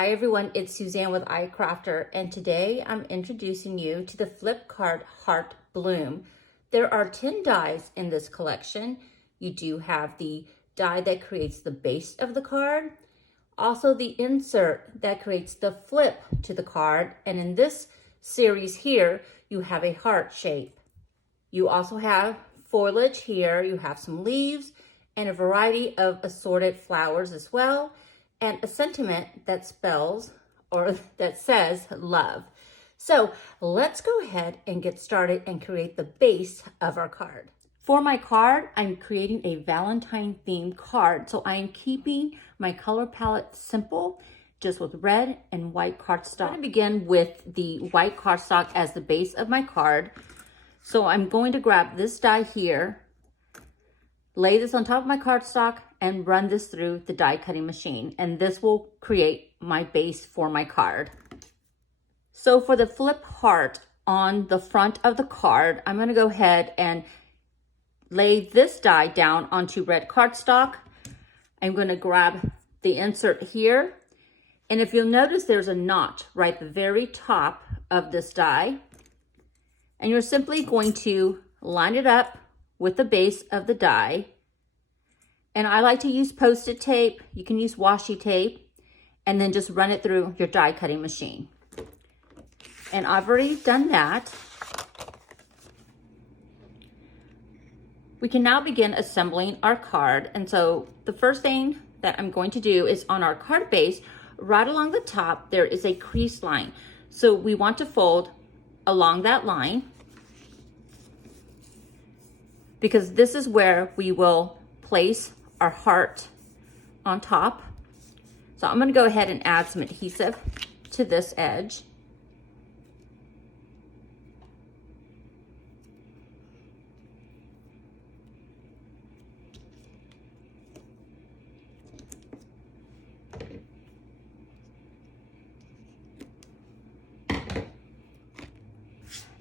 Hi everyone, it's Suzanne with iCrafter, and today I'm introducing you to the flip card Heart Bloom. There are 10 dies in this collection. You do have the die that creates the base of the card, also the insert that creates the flip to the card, and in this series here, you have a heart shape. You also have foliage here, you have some leaves, and a variety of assorted flowers as well, and a sentiment that spells or that says love. So let's go ahead and get started and create the base of our card. For my card, I'm creating a Valentine themed card. So I am keeping my color palette simple, just with red and white cardstock. I'm going to begin with the white cardstock as the base of my card. So I'm going to grab this die here, lay this on top of my cardstock, and run this through the die cutting machine. And this will create my base for my card. So for the flip heart on the front of the card, I'm gonna go ahead and lay this die down onto red cardstock. I'm gonna grab the insert here. And if you'll notice, there's a notch right at the very top of this die. And you're simply going to line it up with the base of the die. And I like to use Post-it tape. You can use washi tape, and then just run it through your die cutting machine. And I've already done that. We can now begin assembling our card. And so the first thing that I'm going to do is on our card base, right along the top, there is a crease line. So we want to fold along that line, because this is where we will place our heart on top. So I'm gonna go ahead and add some adhesive to this edge.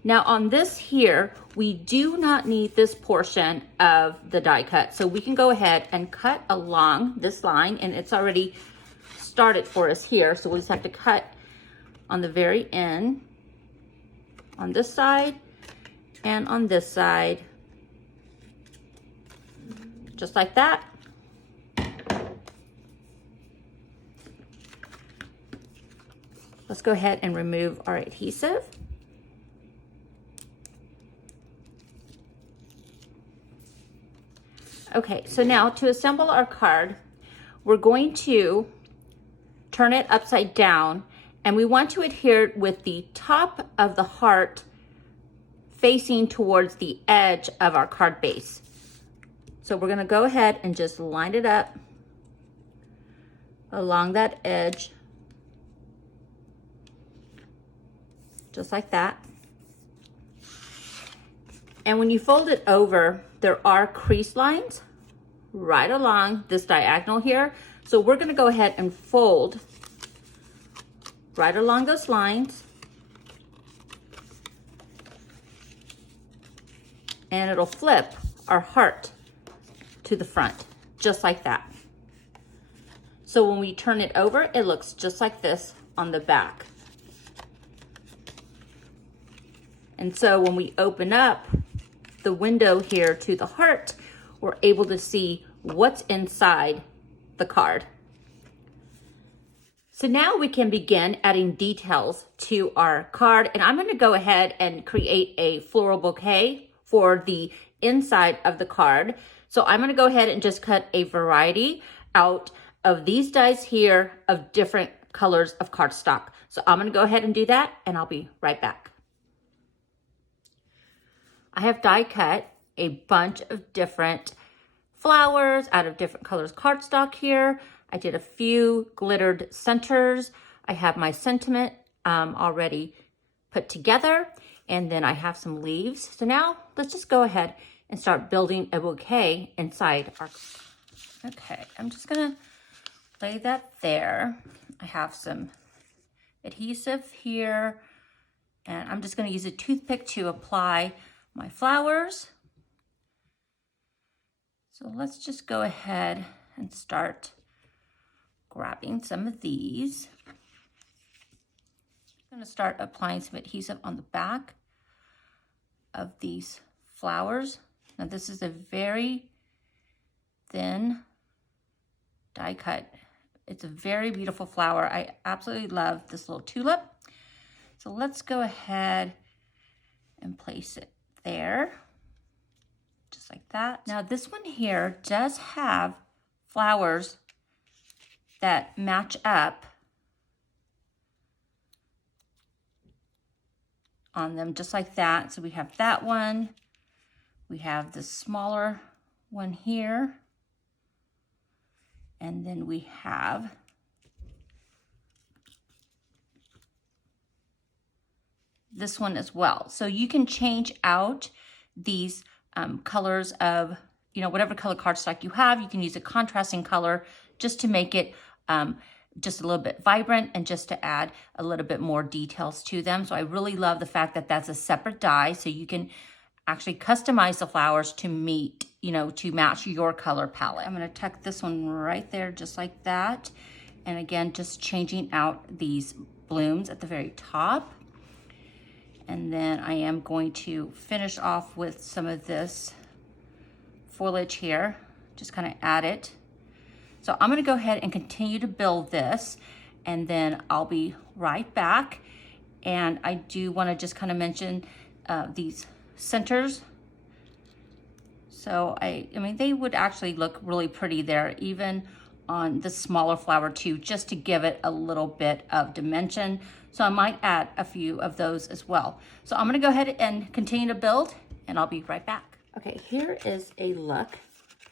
Now on this here, we do not need this portion of the die cut. So we can go ahead and cut along this line, and it's already started for us here. So we just have to cut on the very end, on this side and on this side, just like that. Let's go ahead and remove our adhesive. Okay, so now to assemble our card, we're going to turn it upside down, and we want to adhere with the top of the heart facing towards the edge of our card base. So we're gonna go ahead and just line it up along that edge, just like that. And when you fold it over, there are crease lines right along this diagonal here. So we're gonna go ahead and fold right along those lines. And it'll flip our heart to the front, just like that. So when we turn it over, it looks just like this on the back. And so when we open up the window here to the heart, we're able to see what's inside the card. So now we can begin adding details to our card, and I'm going to go ahead and create a floral bouquet for the inside of the card. So I'm going to go ahead and just cut a variety out of these dies here of different colors of cardstock. So I'm going to go ahead and do that, and I'll be right back. I have die cut a bunch of different flowers out of different colors cardstock here. I did a few glittered centers. I have my sentiment already put together, and then I have some leaves. So now let's just go ahead and start building a bouquet inside our. Okay, I'm just gonna lay that there. I have some adhesive here, and I'm just gonna use a toothpick to apply my flowers. So let's just go ahead and start grabbing some of these. I'm going to start applying some adhesive on the back of these flowers. Now this is a very thin die cut. It's a very beautiful flower. I absolutely love this little tulip. So let's go ahead and place it there, just like that. Now this one here does have flowers that match up on them, just like that. So we have that one. We have the smaller one here. And then we have this one as well. So you can change out these colors of, whatever color cardstock you have. You can use a contrasting color just to make it just a little bit vibrant and just to add a little bit more details to them. So I really love the fact that that's a separate die, so you can actually customize the flowers to meet, to match your color palette. I'm going to tuck this one right there, just like that. And again, just changing out these blooms at the very top. And then I am going to finish off with some of this foliage here, just kind of add it. So I'm going to go ahead and continue to build this, and then I'll be right back. And I do want to just kind of mention these centers. So I mean, they would actually look really pretty there, even on the smaller flower too, just to give it a little bit of dimension. So I might add a few of those as well. So I'm going to go ahead and continue to build, and I'll be right back. Okay, here is a look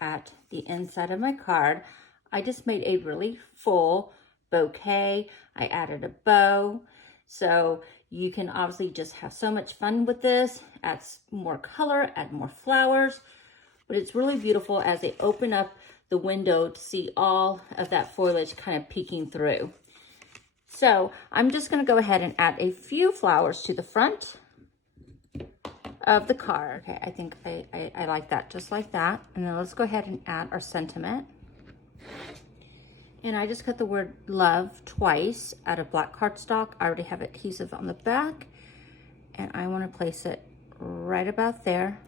at the inside of my card. I just made a really full bouquet. I added a bow. So you can obviously just have so much fun with this. Add more color, add more flowers. But it's really beautiful as they open up the window to see all of that foliage kind of peeking through. So I'm just going to go ahead and add a few flowers to the front of the card. Okay, I think I like that, just like that. And then let's go ahead and add our sentiment. And I just cut the word love twice out of black cardstock. I already have adhesive on the back, and I want to place it right about there,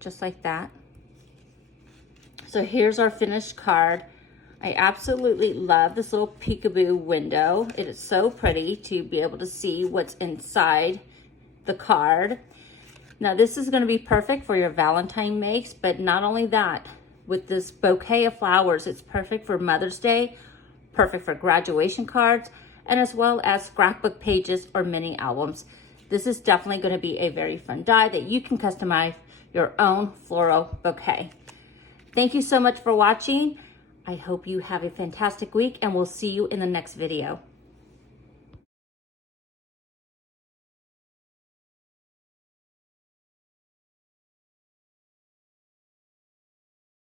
just like that. So here's our finished card. I absolutely love this little peekaboo window. It is so pretty to be able to see what's inside the card. Now this is going to be perfect for your Valentine makes, but not only that, with this bouquet of flowers, it's perfect for Mother's Day, perfect for graduation cards, and as well as scrapbook pages or mini albums. This is definitely going to be a very fun die that you can customize your own floral bouquet. Thank you so much for watching. I hope you have a fantastic week, and we'll see you in the next video.